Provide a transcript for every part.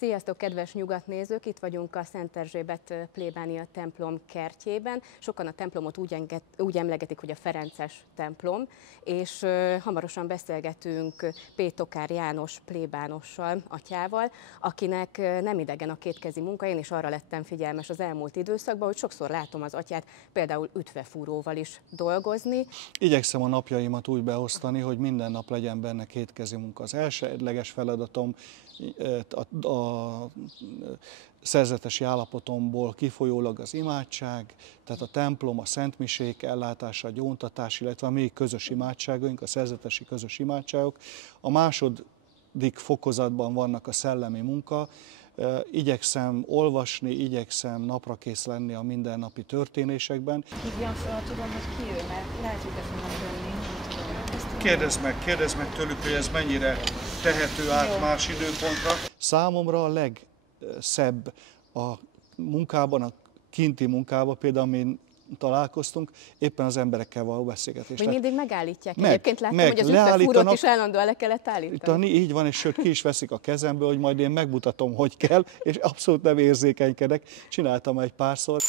Sziasztok, kedves nyugatnézők! Itt vagyunk a Szent Erzsébet plébánia templom kertjében. Sokan a templomot úgy emlegetik, hogy a ferences templom, és hamarosan beszélgetünk Pétokár János plébánossal, atyával, akinek nem idegen a kétkezi munka. Én is arra lettem figyelmes az elmúlt időszakban, hogy sokszor látom az atyát például ütvefúróval is dolgozni. Igyekszem a napjaimat úgy beosztani, hogy minden nap legyen benne kétkezi munka. Az elsődleges feladatom a szerzetesi állapotomból kifolyólag az imádság, tehát a templom, a szentmisék ellátása, a gyóntatás, illetve a még közös imádságaink, a szerzetesi közös imádságok. A második fokozatban vannak a szellemi munka. Igyekszem olvasni, igyekszem naprakész lenni a mindennapi történésekben. Hívjam fel, tudom, hogy ki ő, mert lehet, hogy ezt nem jönni. Kérdezd meg tőlük, hogy ez mennyire tehető át más időpontra. Számomra a legszebb a munkában, a kinti munkában, például amin találkoztunk, éppen az emberekkel való beszélgetés. Hogy mindig megállítják. Egyébként láttam, hogy az ütvefúrót is állandóan le kellett állítani. Így van, és sőt ki is veszik a kezemből, hogy majd én megmutatom, hogy kell, és abszolút nem érzékenykedek. Csináltam egy párszor.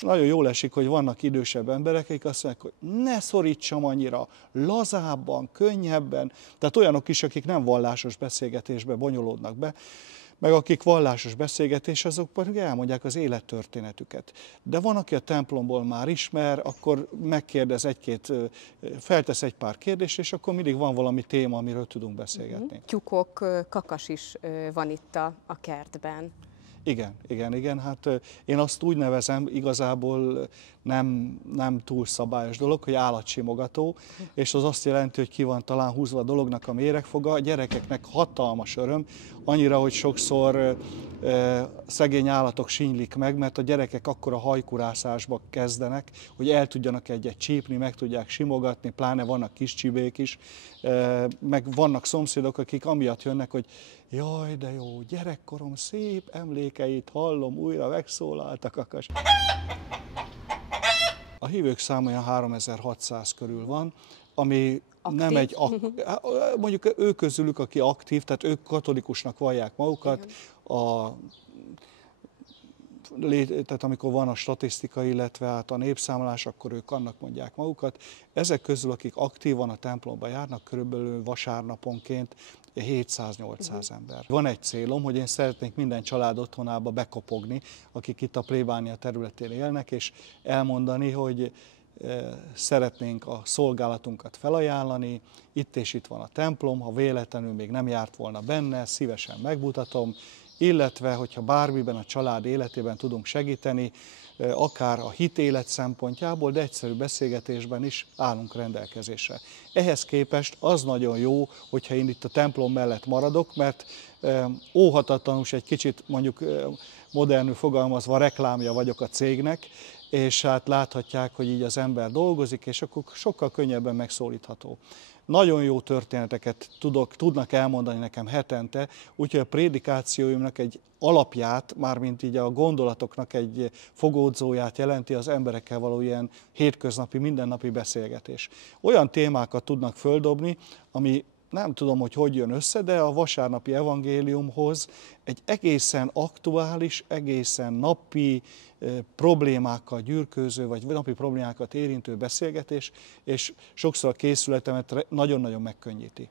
Nagyon jól esik, hogy vannak idősebb emberek, akik azt mondják, hogy ne szorítsam annyira, lazábban, könnyebben. Tehát olyanok is, akik nem vallásos beszélgetésbe bonyolódnak be, meg akik vallásos beszélgetés, azok pedig elmondják az élettörténetüket. De van, aki a templomból már ismer, akkor megkérdez feltesz egy pár kérdést, és akkor mindig van valami téma, amiről tudunk beszélgetni. Tyúkok, kakas is van itt a kertben. Igen. Hát én azt úgy nevezem, igazából nem túl szabályos dolog, hogy állatsimogató, és az azt jelenti, hogy ki van talán húzva a dolognak a méregfoga. A gyerekeknek hatalmas öröm, annyira, hogy sokszor szegény állatok sínylik meg, mert a gyerekek akkora hajkurászásba kezdenek, hogy el tudjanak egyet csípni, meg tudják simogatni, pláne vannak kis csibék is, meg vannak szomszédok, akik amiatt jönnek, hogy jaj, de jó, gyerekkorom szép emlékeit hallom, újra megszólalt a kakas. A hívők száma olyan 3600 körül van, ami aktív? Nem egy, mondjuk ők közülük, aki aktív, tehát ők katolikusnak vallják magukat, tehát amikor van a statisztika, illetve hát a népszámlás, akkor ők annak mondják magukat. Ezek közül, akik aktívan a templomba járnak, körülbelül vasárnaponként 700-800 ember. Van egy célom, hogy én szeretnék minden család otthonába bekopogni, akik itt a plébánia területén élnek, és elmondani, hogy szeretnénk a szolgálatunkat felajánlani, itt és itt van a templom, ha véletlenül még nem járt volna benne, szívesen megmutatom, illetve, hogyha bármiben a család életében tudunk segíteni, akár a hitélet szempontjából, de egyszerű beszélgetésben is állunk rendelkezésre. Ehhez képest az nagyon jó, hogyha én itt a templom mellett maradok, mert óhatatlanul egy kicsit mondjuk modernül fogalmazva reklámja vagyok a cégnek, és hát láthatják, hogy így az ember dolgozik, és akkor sokkal könnyebben megszólítható. Nagyon jó történeteket tudnak elmondani nekem hetente, úgyhogy a prédikációimnak egy alapját, mármint így a gondolatoknak egy fogódzóját jelenti az emberekkel való ilyen hétköznapi, mindennapi beszélgetés. Olyan témákat tudnak földobni, ami nem tudom, hogy jön össze, de a vasárnapi evangéliumhoz egy egészen aktuális, egészen napi problémákkal gyűrkőző, vagy napi problémákat érintő beszélgetés, és sokszor a készületemet nagyon-nagyon megkönnyíti.